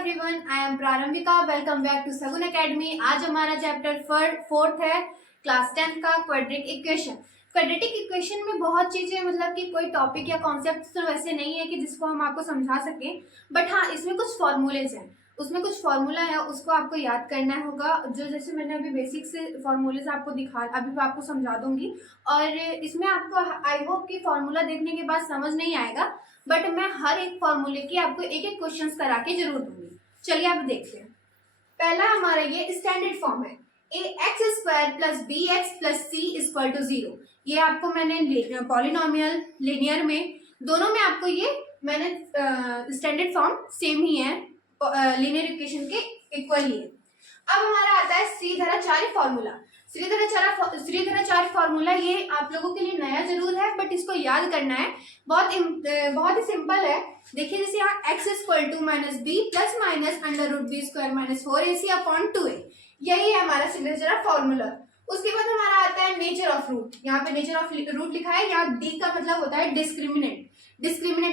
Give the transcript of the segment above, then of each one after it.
Everyone, I am Prarambhika. Welcome back to Sagun academy. आज हमारा chapter fourth है क्लास 10 का क्वाड्रेटिक इक्वेशन। क्वाड्रेटिक इक्वेशन में बहुत चीजें मतलब कि कोई टॉपिक या कॉन्सेप्ट तो वैसे नहीं है कि जिसको हम आपको समझा सकें, बट हाँ इसमें कुछ फॉर्मूलेज हैं, उसमें कुछ फॉर्मूला है, उसको आपको याद करना होगा। जो जैसे मैंने अभी बेसिक से फॉर्मूलेज आपको अभी मैं आपको समझा दूंगी, और इसमें आपको आई होप कि फॉर्मूला देखने के बाद समझ नहीं आएगा, बट मैं हर एक फॉर्मूले की आपको एक एक क्वेश्चंस करा के जरूर दूंगी। चलिए आप देखते हैं। पहला हमारा ये स्टैंडर्ड फॉर्म है, ax² + bx + c = 0। ये आपको मैंने पॉलिनोमियल लिनियर में दोनों में आपको ये मैंने स्टैंडर्ड फॉर्म सेम ही है, लिनियर इक्वेशन के इक्वल ही है। अब हमारा आता है श्रीधराचार्य फॉर्मूला। श्रीधराचार्य फॉर्मूला ये आप लोगों के लिए नया जरूर है, बट इसको याद करना है, बहुत ही सिंपल है। देखिए जैसे यहाँ x = -b ± √b² - 4ac/2a, यही है हमारा श्रीधराचार्य फॉर्मूला। उसके बाद हमारा आता है नेचर ऑफ रूट। यहाँ पे नेचर ऑफ रूट लिखा है, यहाँ d का मतलब होता है डिस्क्रिमिनेंट।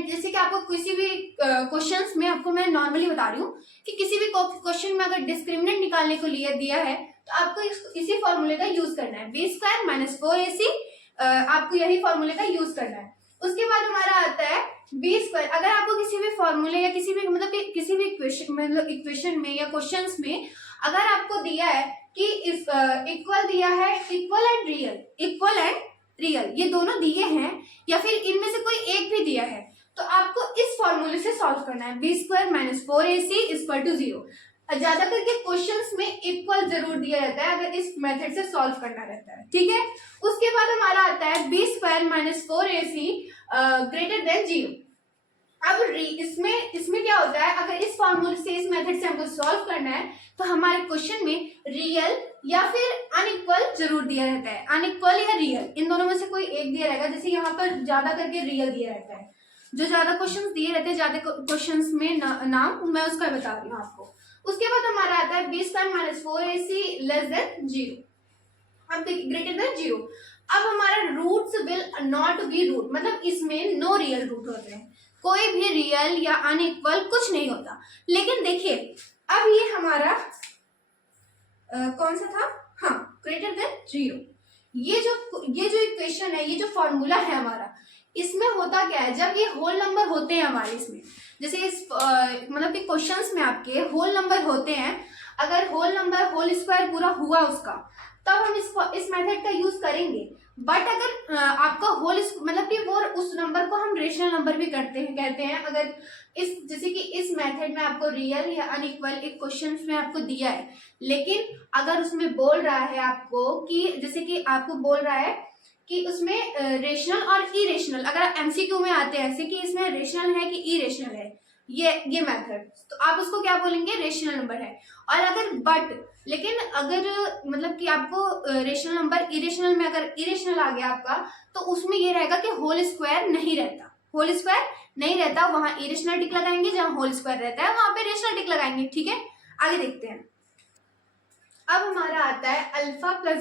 जैसे कि आपको किसी भी क्वेश्चंस में आपको मैं नॉर्मली बता रही हूँ कि किसी भी क्वेश्चन में अगर डिस्क्रिमिनेंट निकालने को दिया है तो आपको इसी फॉर्मूले का यूज करना है, b² - 4ac, आपको यही फॉर्मूले का यूज करना है। उसके बाद हमारा आता है b²। अगर आपको किसी भी फॉर्मूले या किसी भी इक्वेशन में या क्वेश्चंस में अगर आपको दिया है कि इक्वल दिया है, इक्वल एंड रियल ये दोनों दिए हैं, या फिर इनमें से कोई एक भी दिया है, तो आपको इस फॉर्मूले से सॉल्व करना है, b² - 4ac = 0। ज्यादा करके क्वेश्चंस में इक्वल जरूर दिया रहता है अगर इस मेथड से सॉल्व करना रहता है, ठीक है। उसके बाद हमारा आता है b² - 4ac > 0। अब इसमें क्या होता है, अगर इस फॉर्मूले से इस मेथड से हमको सॉल्व करना है तो हमारे क्वेश्चन में रियल या फिर अनइक्वल जरूर दिया रहता है, अनइक्वल या रियल इन दोनों में से कोई एक दिया रहेगा। जैसे यहाँ पर ज्यादा करके रियल दिया रहता है, जो ज्यादा क्वेश्चंस दिए रहते हैं, ज्यादा क्वेश्चंस में नाम मैं उसका बता रही हूँ आपको। उसके बाद हमारा आता है b² - 4ac < 0। अब देखिए < 0। अब हमारा roots will not be root, मतलब इसमें नो रियल रूट होते हैं, कोई भी रियल या अनइक्वल कुछ नहीं होता। लेकिन देखिए अब ये हमारा कौन सा था, हाँ < 0। ये जो इक्वेशन है, ये जो फॉर्मूला है हमारा, इसमें होता क्या है, जब ये होल नंबर होते हैं हमारे इसमें, जैसे इस मतलब कि क्वेश्चंस में आपके होल नंबर होते हैं, अगर होल नंबर होल स्क्वायर पूरा हुआ उसका, तब हम इस मेथड का यूज करेंगे। बट अगर आपका होल मतलब कि वो उस नंबर को हम रेशनल नंबर भी कहते हैं। अगर जैसे कि इस मेथड में आपको रियल या अनइक्वल एक क्वेश्चन में आपको दिया है, लेकिन अगर उसमें बोल रहा है आपको कि जैसे कि आपको बोल रहा है कि उसमें रेशनल और इरेशनल, अगर एमसीक्यू में आते हैं ऐसे कि इसमें रेशनल है कि इरेशनल है, ये मेथड, तो आप उसको क्या बोलेंगे, रेशनल नंबर है। और अगर लेकिन अगर मतलब कि आपको रेशनल नंबर इरेशनल में अगर इरेशनल आ गया आपका, तो उसमें ये रहेगा कि होल स्क्वायर नहीं रहता, वहां इरेशनल टिक लगाएंगे, जहां होल स्क्वायर रहता है वहां पे रेशनल टिक लगाएंगे, ठीक है। आगे देखते हैं। अब हमारा आता है α +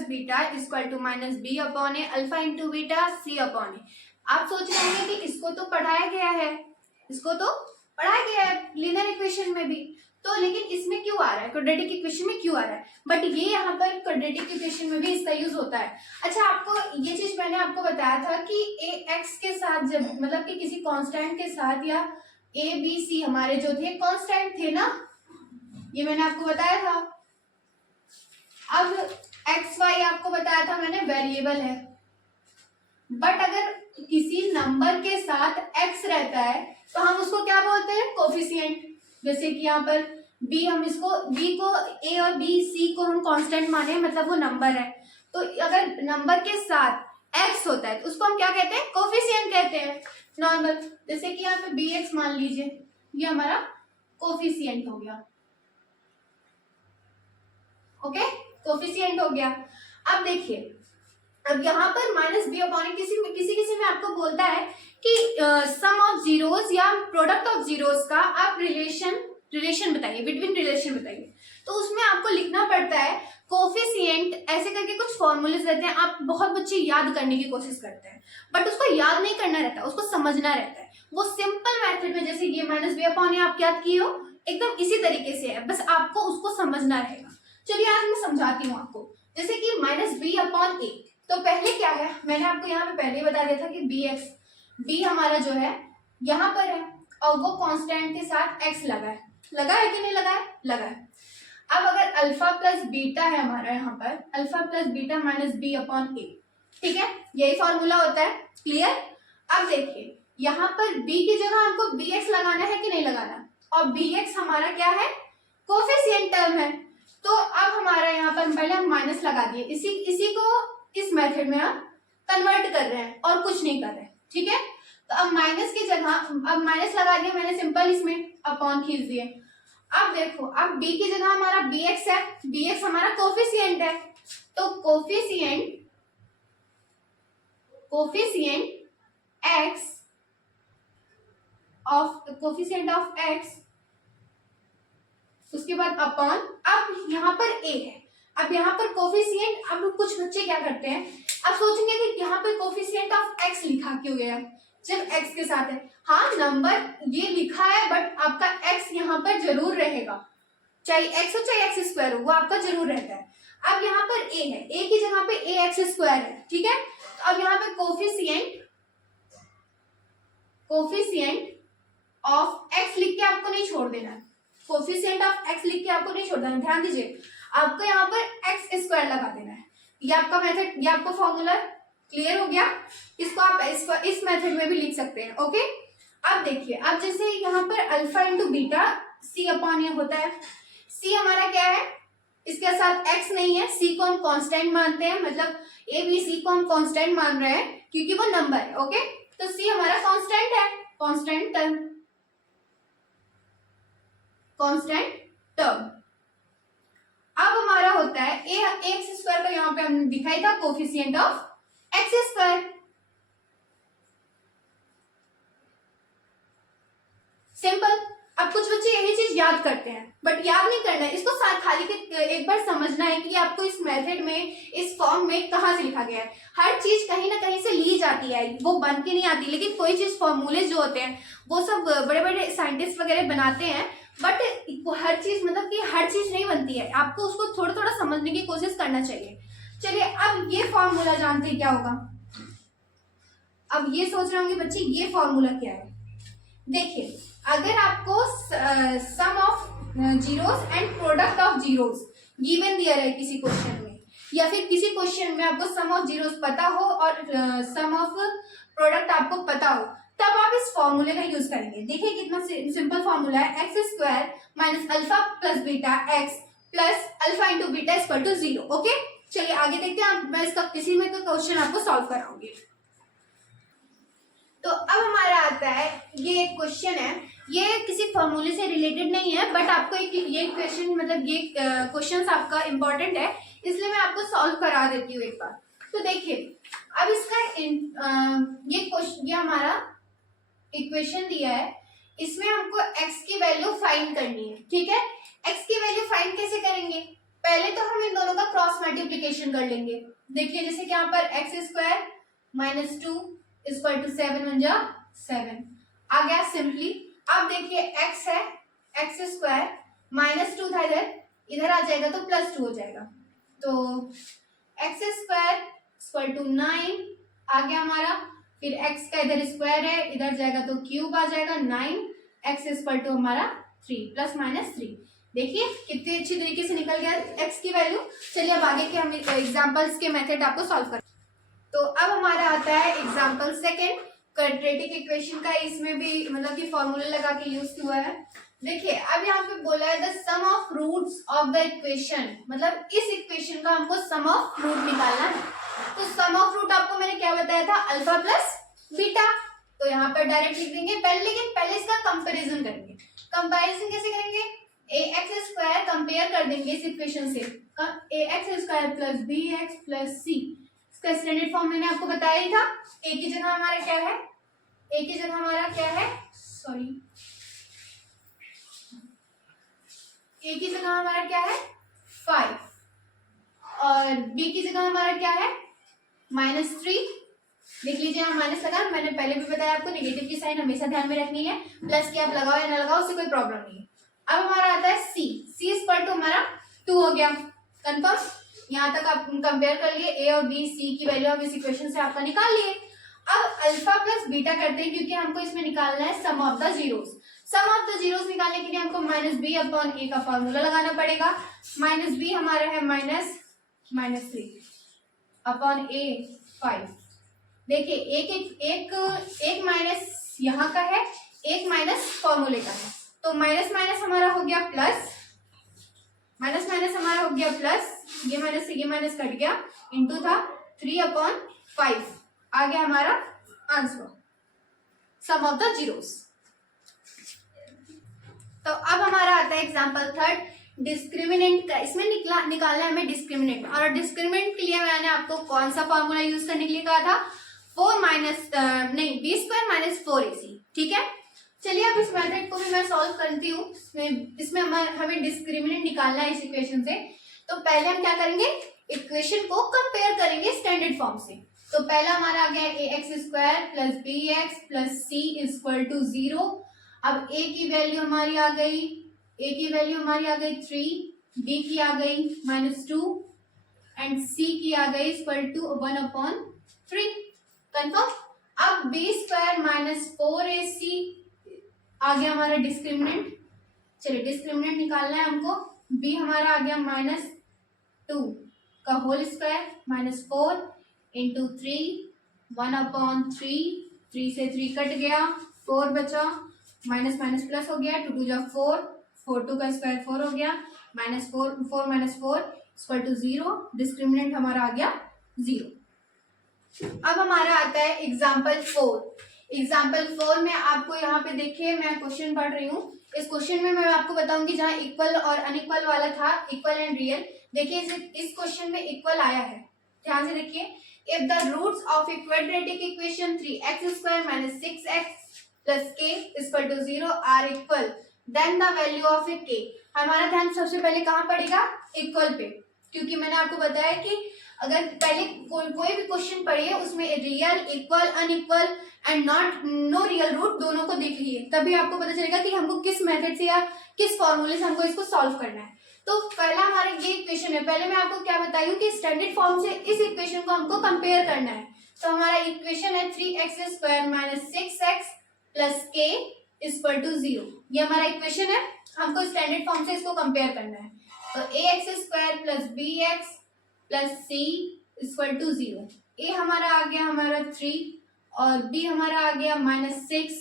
β = -b/a, अल्फा × बीटा c/a। आप सोच रहे होंगे कि इसको तो पढ़ाया गया है लिनियर इक्वेशन में भी, तो लेकिन इसमें क्यों आ रहा है, क्वाड्रेटिक इक्वेशन में क्यों आ रहा है, बट ये यहाँ पर क्वाड्रेटिक इक्वेशन में भी इसका यूज होता है। अच्छा, आपको ये चीज मैंने आपको बताया था कि ax के साथ जब मतलब कि किसी कांस्टेंट के साथ, या a b c हमारे जो थे कांस्टेंट थे ना, ये मैंने आपको बताया था। अब एक्स वाई आपको बताया था मैंने वेरिएबल है, बट अगर किसी नंबर के साथ x रहता है तो हम उसको क्या बोलते हैं, कोफिशिएंट। जैसे कि यहाँ पर b, हम इसको b को a और b c को हम कांस्टेंट माने, मतलब वो नंबर है, तो अगर नंबर के साथ x होता है तो उसको हम क्या कहते हैं, कोफिशिएंट कहते हैं, नॉर्मल। जैसे कि यहाँ पे bx मान लीजिए, ये हमारा कोफिशिएंट हो गया, ओके, कोफिशिएंट हो गया। अब देखिए, अब यहाँ पर -b/a किसी में आपको बोलता है कि सम ऑफ जीरोस या प्रोडक्ट ऑफ जीरोस का आप रिलेशन बताइए, बिटवीन रिलेशन बताइए, तो उसमें आपको लिखना पड़ता है कोफिशिएंट, ऐसे करके कुछ फॉर्मूलेस रहते हैं। आप बहुत बच्चे याद करने की कोशिश करते हैं, बट उसको याद नहीं करना रहता, उसको समझना रहता है। वो सिंपल मेथड में, जैसे ये -b/a आप याद किए हो, एकदम इसी तरीके से है, बस आपको उसको समझना रहेगा। चलिए आज मैं समझाती हूँ आपको। जैसे कि -b/a, तो पहले क्या है, मैंने आपको यहाँ पे पहले ही बता दिया था कि b हमारा जो है यहाँ पर है और वो कांस्टेंट के साथ x लगा है कि नहीं लगा है? लगा है। अब अगर अल्फा प्लस बीटा है हमारा यहाँ पर, अल्फा प्लस बीटा -b/a, ठीक है, यही फॉर्मूला होता है। क्लियर? अब देखिए यहाँ पर b की जगह हमको bx लगाना है कि नहीं लगाना, और bx हमारा क्या है? कोफिशिएंट टर्म है। तो अब हमारा यहाँ पर पहले हम माइनस लगा दिए, इसी को इस मेथड में हम कन्वर्ट कर रहे हैं और कुछ नहीं कर रहे हैं, ठीक है। तो अब माइनस की जगह, अब माइनस लगा दिया मैंने, सिंपल इसमें अपॉन खींच दिए। अब देखो, अब b की जगह हमारा bx है, bx हमारा कोफिशिएंट है, तो कोफिशिएंट ऑफ x, उसके बाद अपॉन, अब यहाँ पर a है, अब यहाँ पर कोफिशिएंट, अब कुछ बच्चे क्या करते हैं, अब सोचेंगे कि यहाँ पर कोफिशिएंट ऑफ x लिखा क्यों गया जब x के साथ है। हाँ, नंबर ये लिखा है बट आपका x यहाँ पर जरूर रहेगा, चाहे x हो चाहे x स्क्वायर हो, वो आपका जरूर रहता है। अब यहाँ पर a है, a की जगह पे ax स्क्वायर है, ठीक है। तो अब यहाँ पे कोफिशिएंट ऑफ x लिख के आपको नहीं छोड़ देना है, कोफिशिएंट ऑफ x लिख के आपको नहीं छोड़ देना, ध्यान दीजिए, आपको यहाँ पर x स्क्वायर लगा देना है। ये आपका मेथड, ये आपका फॉर्मूला क्लियर हो गया। इसको आप इस मेथड में भी लिख सकते हैं, ओके। अब देखिए, अब जैसे यहाँ पर अल्फा इंटू बीटा c/a होता है, c हमारा क्या है, इसके साथ x नहीं है, c को हम कांस्टेंट मानते हैं, मतलब a b c को हम कांस्टेंट मान रहे हैं क्योंकि वो नंबर है, ओके। तो c हमारा कांस्टेंट है, कांस्टेंट टर्म। अब हमारा होता है x स्क्वायर का, यहाँ पे हमने दिखाई था coefficient of x square, simple. अब कुछ बच्चे यही चीज याद करते हैं बट याद नहीं करना है, इसको साथ खाली के एक बार समझना है कि आपको इस मेथड में, इस फॉर्म में कहाँ से लिखा गया है। हर चीज कहीं ना कहीं से ली जाती है, वो बन के नहीं आती, लेकिन कोई चीज फॉर्मूले जो होते हैं वो सब बड़े बड़े साइंटिस्ट वगैरह बनाते हैं, बट हर चीज, मतलब कि हर चीज नहीं बनती है, आपको उसको थोड़ा थोड़ा समझने की कोशिश करना चाहिए। चलिए, अब ये फॉर्मूला जानते हैं क्या होगा। अब ये सोच रहे होंगे बच्चे ये फॉर्मूला क्या है। देखिए, अगर आपको sum of zeros and product of zeros given दिया है किसी क्वेश्चन में, या फिर किसी क्वेश्चन में आपको सम ऑफ जीरोस पता हो और सम ऑफ प्रोडक्ट आपको पता हो, तब आप इस फॉर्मूले का यूज करेंगे। देखिए कितना सिंपल फॉर्मूला है, x square minus alpha plus beta x plus alpha into beta equal to 0, okay. चलिए आगे देखते हैं, मैं इसका किसी में का क्वेश्चन आपको सॉल्व कराऊंगी। तो अब हमारा आता है, ये एक क्वेश्चन है, ये किसी फॉर्मूले से रिलेटेड नहीं है बट आपको ये क्वेश्चन, मतलब ये क्वेश्चन आपका इंपॉर्टेंट है, इसलिए मैं आपको सॉल्व करा देती हूँ एक बार। तो देखिए, अब इसका ये हमारा इक्वेशन दिया है, इसमें हमको x की वैल्यू फाइंड करनी है, ठीक है। x की वैल्यू फाइंड कैसे करेंगे, पहले तो हम इन दोनों का क्रॉस मल्टीप्लिकेशन कर लेंगे। देखिए जैसे कि यहाँ पर x square minus 2 equal to 7 बन जा 7 आ गया सिंपली। अब देखिए x है, एक्स स्क्वायर माइनस 2 था इधर आ जाएगा तो प्लस 2 हो जाएगा, तो एक्स स्क्वायर इक्वल टू 9 आ गया हमारा। फिर x का इधर स्क्वायर है, इधर जाएगा तो क्यूब आ जाएगा 9, x इक्वल टू हमारा 3 प्लस माइनस 3। देखिए कितनी अच्छी तरीके से निकल गया x की वैल्यू। चलिए अब आगे के हम एग्जांपल्स के मेथड आपको सॉल्व कर। तो अब हमारा आता है एग्जांपल सेकंड, क्वाड्रेटिक इक्वेशन का, इसमें भी मतलब कि फॉर्मूला लगा के यूज हुआ है। देखिए अब यहाँ पे बोला है the sum of roots of the equation, मतलब इस इक्वेशन का हमको सम ऑफ रूट निकालना है। तो सम ऑफ रूट आपको मैंने क्या बताया था, अल्फा प्लस बीटा, तो यहाँ पर डायरेक्ट लिख देंगे लेकिन पहले इसका कंपैरिजन करेंगे। कंपैरिजन कैसे करेंगे, ए एक्स स्क्वायर कंपेयर कर देंगे इस इक्वेशन से, A X square plus B X plus C, इसका स्टैंडर्ड फॉर्म मैंने आपको बताया ही था। ए की जगह हमारा क्या है, ए की जगह हमारा क्या है, सॉरी, ए की जगह हमारा क्या है 5 और बी की जगह हमारा क्या है -3। देख लीजिए यहाँ माइनस लगा, मैंने पहले भी बताया आपको नेगेटिव की साइन हमेशा ध्यान में रखनी है, प्लस की आप लगाओ या ना लगाओ उससे कोई प्रॉब्लम नहीं है। अब हमारा आता है सी, सी इक्वल टू हमारा 2 हो गया। कंफर्म, यहाँ तक आप कंपेयर कर लिए, ए और बी, सी की वैल्यू आप इस इक्वेशन से आपका निकाल लिए। अब अल्फा प्लस बीटा करते हैं क्योंकि हमको इसमें निकालना है sum of the zeros. Sum of the zeros निकालने के लिए हमको माइनस बी अपॉन ए का फॉर्मूला लगाना पड़ेगा। माइनस बी हमारा है माइनस 3 अपॉन ए 5। देखिए एक माइनस यहाँ का है, एक माइनस फॉर्मूले का है, तो माइनस माइनस हमारा हो गया प्लस, माइनस माइनस हमारा हो गया प्लस, ये माइनस से ये माइनस कट गया, इंटू था 3/5 आ गया हमारा answer, sum of the zeros. तो अब हमारा आता है एग्जांपल थर्ड, डिस्क्रिमिनेंट का। इसमें निकालना है हमें डिस्क्रिमिनेंट, और डिस्क्रिमिनेंट के लिए मैंने आपको कौन सा फॉर्मूला यूज करने के लिए कहा था, b² - 4ac। ठीक है, चलिए अब इस मेथड को भी मैं सॉल्व करती हूँ। इसमें हमें डिस्क्रिमिनेंट निकालना है इस इक्वेशन से। तो पहले हम क्या करेंगे, इक्वेशन को कंपेयर करेंगे स्टैंडर्ड फॉर्म से। तो पहला हमारा आ गया ax² + bx + c = 0। अब a की वैल्यू हमारी आ गई, 3, b की आ गई -2 एंड c की आ गई = 1/3। कंफर्म। अब b² - 4ac आ गया हमारा डिस्क्रिमिनेंट। चलिए डिस्क्रिमिनेंट निकालना है हमको। b हमारा आ गया -2 का होल स्क्वायर -4 इंटू 3, 1/3, 3 से 3 कट गया, 4 बचा, माइनस माइनस प्लस हो गया, 2 2 जा 4, 4 2 का स्क्वायर 4 हो गया, -4 = 0। डिस्क्रिमिनेंट हमारा आ गया 0। अब हमारा आता है एग्जाम्पल 4। एग्जाम्पल 4 में आपको यहाँ पे देखिए मैं क्वेश्चन पढ़ रही हूँ। इस क्वेश्चन में मैं आपको बताऊंगी जहाँ इक्वल और अनइक्वल वाला था, इक्वल एंड रियल। देखिए इस क्वेश्चन में इक्वल आया है, ध्यान से देखिए। If the roots of a quadratic equation 3x² - 6x + k = 0 are equal, then the value of a k। हमारा ध्यान सबसे पहले कहाँ पड़ेगा, इक्वल पे, क्योंकि मैंने आपको बताया कि अगर पहले कोई भी क्वेश्चन पढ़िए उसमें real, equal, unequal and no real root दोनों को देख लीजिए, तभी आपको पता चलेगा कि हमको किस मेथड से या किस फॉर्मूले से हमको इसको सॉल्व करना है। तो पहला हमारा ये इक्वेशन है। पहले मैं आपको क्या बताई हूँ कि स्टैंडर्ड फॉर्म से इस इक्वेशन को हमको कंपेयर करना है। तो हमारा इक्वेशन है 3x² - 6x + k = 0। ये हमारा इक्वेशन है, हमको स्टैंडर्ड फॉर्म से इसको कंपेयर करना है। तो ax² + bx + c = 0। a हमारा आ गया हमारा 3 और b हमारा आ गया -6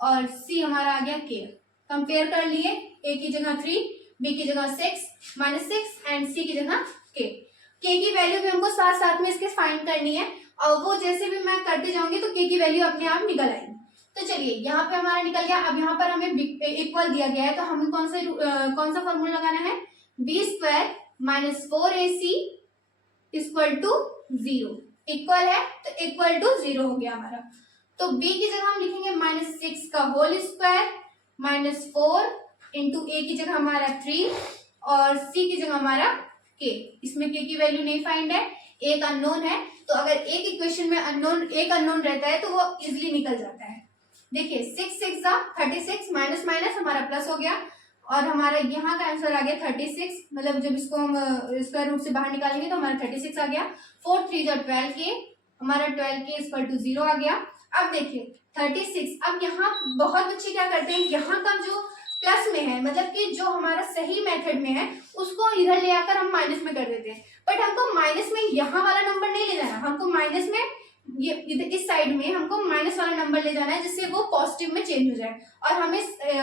और c हमारा आ गया k। कंपेयर कर लिए, a की जगह 3, b की जगह 6, -6 एंड c की जगह k। k की वैल्यू भी हमको साथ साथ में इसके फाइंड करनी है, और वो जैसे भी मैं करते जाऊंगी तो k की वैल्यू अपने आप निकल आएगी। तो चलिए यहाँ पे हमारा निकल गया। अब यहाँ पर हमें इक्वल दिया गया है, तो हमें कौन सा फॉर्मूला लगाना है, b² - 4ac = 0। इक्वल है तो = 0 हो गया हमारा। तो b की जगह हम लिखेंगे -6 का होल स्क्वायर -4 इंटू a की जगह हमारा 3 और c की जगह हमारा k। इसमें k की वैल्यू नहीं फाइंड है, एक अननोन है। तो अगर एक इक्वेशन में एक अननोन रहता है तो वो इजिली निकल जाता है। देखिए 6 6 जा 36, माइनस माइनस हमारा प्लस हो गया, और हमारा यहाँ का आंसर आ गया 36। मतलब जब इसको हम स्क्वायर रूट से बाहर निकालेंगे तो हमारा 36 आ गया। 4 3 जा 12k, हमारा 12k = 0 आ गया। अब देखिए 36, अब यहाँ बहुत बच्चे क्या करते हैं, यहाँ का जो प्लस में है, मतलब कि जो हमारा सही मेथड में है, उसको इधर ले आकर हम माइनस में कर देते हैं। बट हमको माइनस में यहाँ वाला नंबर नहीं ले जाना, हमको माइनस में ये इस साइड में हमको माइनस वाला नंबर ले जाना है, जिससे वो पॉजिटिव में चेंज हो जाए और हमें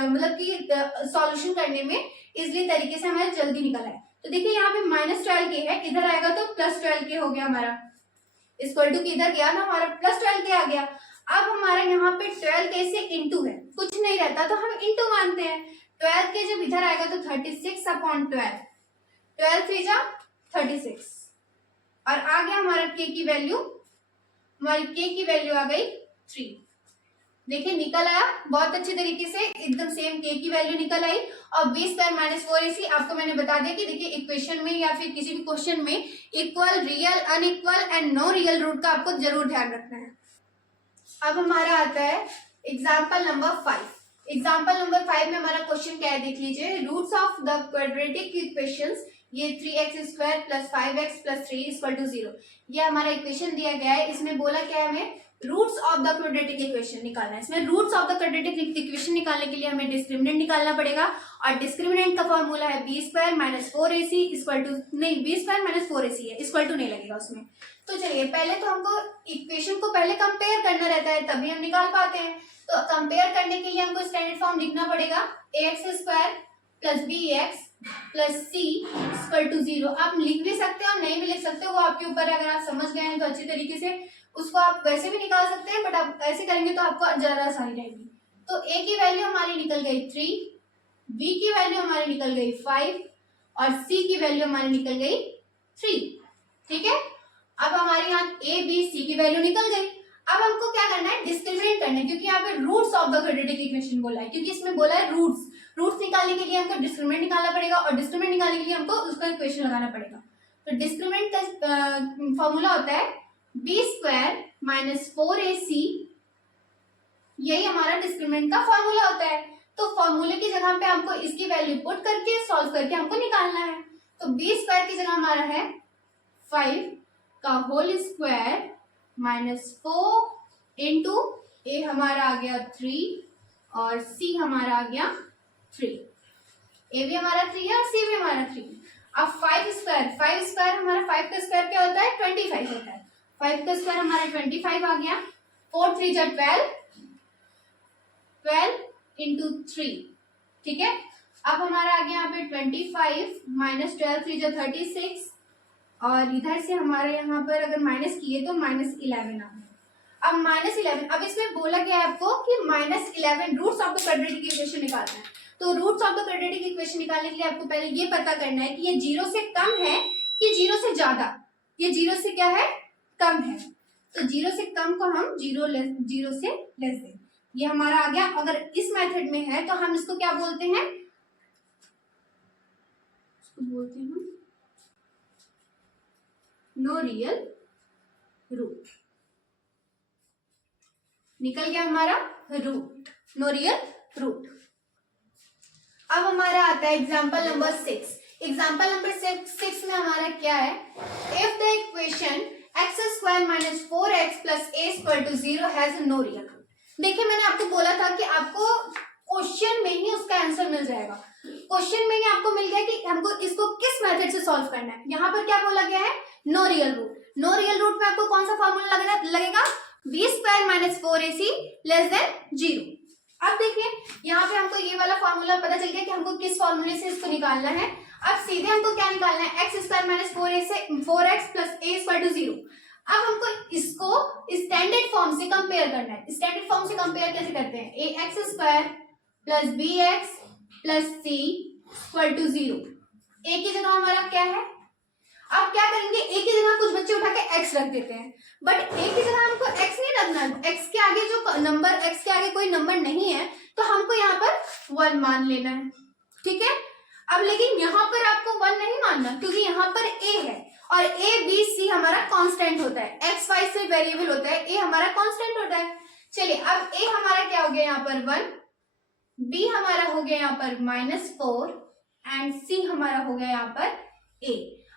मतलब कि सॉल्यूशन करने में इजिली तरीके से हमारा जल्दी निकल आए। तो देखिए यहाँ पे -12k है, इधर आएगा तो +12k हो गया हमारा, इक्वल टू इधर गया ना हमारा +12k आ गया। अब हमारा यहाँ पे 12k से इंटू है, कुछ नहीं रहता तो हम इंटू मानते हैं। 12k जब इधर आएगा तो 36/12, 12 3 जा 36 और आ गया हमारा k की वैल्यू, हमारी k की वैल्यू आ गई 3। देखिए निकल आया बहुत अच्छे तरीके से, एकदम सेम k की वैल्यू निकल आई। और b² - 4ac आपको मैंने बता दिया कि देखिए इक्वेशन में या फिर किसी भी क्वेश्चन में equal, real, unequal and no real root का आपको जरूर ध्यान रखना है। अब हमारा आता है एग्जाम्पल नंबर 5। एग्जाम्पल नंबर 5 में हमारा क्वेश्चन क्या है देख लीजिए। Roots of the quadratic equations, ये 3x² plus 5x plus 3 equal to 0, ये हमारा इक्वेशन दिया गया है। इसमें बोला क्या है, हमें roots of the quadratic equation निकालना है। इसमें roots of the quadratic equation निकालने के लिए हमें डिस्क्रिमिनेंट निकालना पड़ेगा, और डिस्क्रिमिनेंट का फॉर्मूला है b² minus 4ac equal to, नहीं b² माइनस 4ac है, इक्वल टू नहीं लगेगा उसमें। तो चलिए पहले तो हमको इक्वेशन को पहले कंपेयर करना रहता है, तभी हम निकाल पाते हैं। तो कंपेयर करने के लिए हमको स्टैंडर्ड फॉर्म लिखना पड़ेगा, ax² plus bx plus c equal to 0। आप लिख भी सकते हैं और नहीं भी लिख सकते, वो आपके ऊपर है। अगर आप समझ गए हैं तो अच्छी तरीके से उसको आप वैसे भी निकाल सकते हैं, बट आप ऐसे करेंगे तो आपको ज्यादा आसानी रहेगी। तो a की वैल्यू हमारी निकल गई 3, b की वैल्यू हमारी निकल गई 5 और c की वैल्यू हमारी निकल गई 3। ठीक है, अब हमारे यहाँ a b c की वैल्यू निकल गई। अब हमको क्या करना है, डिस्क्रिमिनेट करना है, क्योंकि यहाँ पे roots of the quadratic equation बोला है, क्योंकि इसमें बोला है रूट्स निकालने के लिए हमको डिस्क्रिमिनेंट निकालना पड़ेगा, और डिस्क्रिमिनेंट निकालने के लिए हमको उसका इक्वेशन लगाना पड़ेगा। तो डिस्क्रिमिनेंट का फॉर्मूला होता है b² माइनस 4ac, यही हमारा डिस्क्रिमिनेंट का फॉर्मूला होता है। तो फॉर्मूले की जगह पे हमको इसकी वैल्यू पुट करके सॉल्व करके हमको निकालना है। तो b² की जगह हमारा है 5 का whole square minus 4 into a हमारा आ गया 3 और c हमारा आ गया 3। a भी हमारा 3 है और c भी हमारा 3। अब 5² हमारा 5 का स्क्वायर क्या होता है, 25 होता है। 5 का स्क्वायर हमारा 25 आ गया। 4 3 जा 12 इंटू 3। ठीक है, अब हमारा आ गया यहाँ पे 25 माइनस 12 3 जा 36, और इधर से हमारे यहाँ पर अगर माइनस किए तो -11 आ गया। अब -11, अब इसमें बोला गया है आपको कि -11 roots of the quadratic equation निकालना है। तो roots of the quadratic equation निकालने के लिए आपको पहले ये पता करना है कि ये 0 से कम है कि 0 से ज्यादा। ये 0 से क्या है, कम है। तो 0 से कम को हम 0 से लेस दें, ये हमारा आ गया। अगर इस मेथड में है तो हम इसको क्या बोलते हैं, इसको बोलते हैं नो रियल रूट। निकल गया हमारा रूट, नो रियल रूट। अब हमारा आता है एग्जाम्पल नंबर 6। एग्जाम्पल नंबर 6 में हमारा क्या है, if the equation x² minus 4x plus a equal to 0 has no real root. देखिए मैंने आपको बोला था कि आपको क्वेश्चन में ही उसका आंसर मिल जाएगा। क्वेश्चन में ही आपको मिल गया कि हमको इसको किस मेथड से सॉल्व करना है। यहाँ पर क्या बोला गया है, no real root. No real root में आपको कौन सा फॉर्मूला लगेगा, b² minus 4ac less than 0। अब देखिए यहाँ पे हमको ये वाला फॉर्मूला पता चल गया कि हमको किस फॉर्मूले से इसको निकालना है। अब सीधे हमको क्या निकालना है, x² minus 4x plus a equal to 0। अब हमको इसको स्टैंडर्ड फॉर्म से कंपेयर करना है। स्टैंडर्ड फॉर्म से कंपेयर कैसे करते हैं, ax² plus bx plus c equal to 0। a की जगह हमारा क्या है, अब क्या करेंगे, a की जगह कुछ बच्चे उठा के x रख देते हैं, बट a की जगह हमको x नहीं रखना। x के आगे जो नंबर, x के आगे कोई नंबर नहीं है तो हमको यहाँ पर 1 मान लेना है। ठीक है, अब लेकिन यहाँ पर आपको 1 नहीं मानना, क्योंकि यहाँ पर a है और a b c हमारा कांस्टेंट होता है, x y से वेरिएबल होता है, a हमारा कांस्टेंट होता है। चलिए अब a हमारा क्या हो गया यहाँ पर 1, b हमारा हो गया यहाँ पर -4 एंड c हमारा हो गया यहाँ पर a।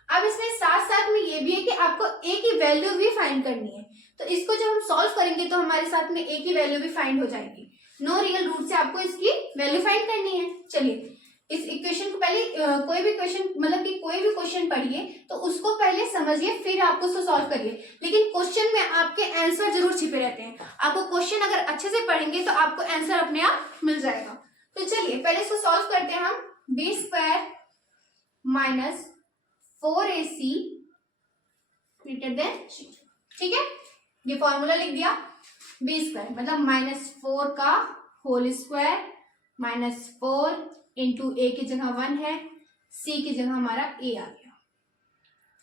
अब इसमें साथ साथ में ये भी है कि आपको a की वैल्यू भी फाइंड करनी है। तो इसको जब हम सॉल्व करेंगे तो हमारे साथ में a की वैल्यू भी फाइंड हो जाएगी। नो रियल रूट से आपको इसकी वैल्यू फाइंड करनी है। चलिए इस इक्वेशन को पहले कोई भी क्वेश्चन, मतलब कि कोई भी क्वेश्चन पढ़िए तो उसको पहले समझिए, फिर आपको उसको सॉल्व करिए। लेकिन क्वेश्चन में आपके आंसर जरूर छिपे रहते हैं। आपको क्वेश्चन अगर अच्छे से पढ़ेंगे तो आपको आंसर अपने आप मिल जाएगा। तो चलिए पहले इसको सॉल्व करते हैं हम। b² minus 4ac greater than 0। ठीक है, ये फॉर्मूला लिख दिया। b² मतलब -4 का whole square minus 4 into a की जगह 1 है, c की जगह हमारा a आ गया,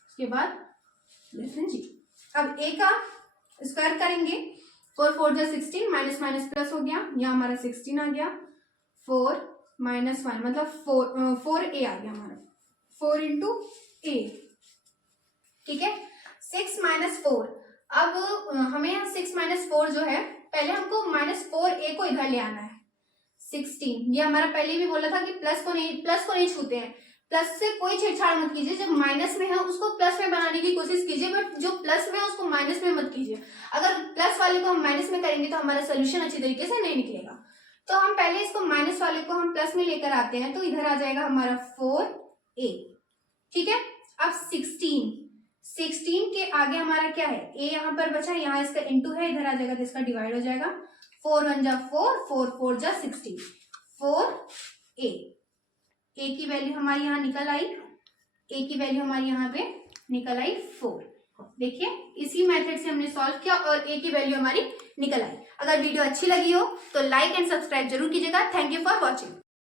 उसके बाद लेस देन 0। अब a का स्क्वायर करेंगे, 4 4 जा 16, माइनस माइनस प्लस हो गया, यहाँ हमारा 16 आ गया। 4 माइनस 1 मतलब 4a आ गया हमारा, 4 इंटू a। ठीक है, 6 माइनस 4। अब हमें यहाँ 6 माइनस 4 जो है, पहले हमको -4a को इधर ले आना है। 16। ये हमारा पहले भी बोला था कि प्लस को नहीं छूते हैं, प्लस से कोई छेड़छाड़ मत कीजिए। जब माइनस में है उसको प्लस में बनाने की कोशिश कीजिए, बट जो प्लस में है उसको माइनस में मत कीजिए। अगर प्लस वाले को हम माइनस में करेंगे तो हमारा सोल्यूशन अच्छी तरीके से नहीं निकलेगा। तो हम पहले इसको माइनस वाले को हम प्लस में लेकर आते हैं, तो इधर आ जाएगा हमारा 4a, ठीक है। अब 16 के आगे हमारा क्या है, a यहाँ पर बचा, यहाँ इसका इंटू है, इधर आ जाएगा तो इसका डिवाइड हो जाएगा। 4 1 जा 4, 4 4 जा 16, 4a। a की वैल्यू हमारी यहाँ निकल आई, a की वैल्यू हमारी यहाँ पे निकल आई 4। देखिए इसी मेथड से हमने सॉल्व किया और a की वैल्यू हमारी निकल आई। अगर वीडियो अच्छी लगी हो तो लाइक एंड सब्सक्राइब जरूर कीजिएगा। Thank you for watching.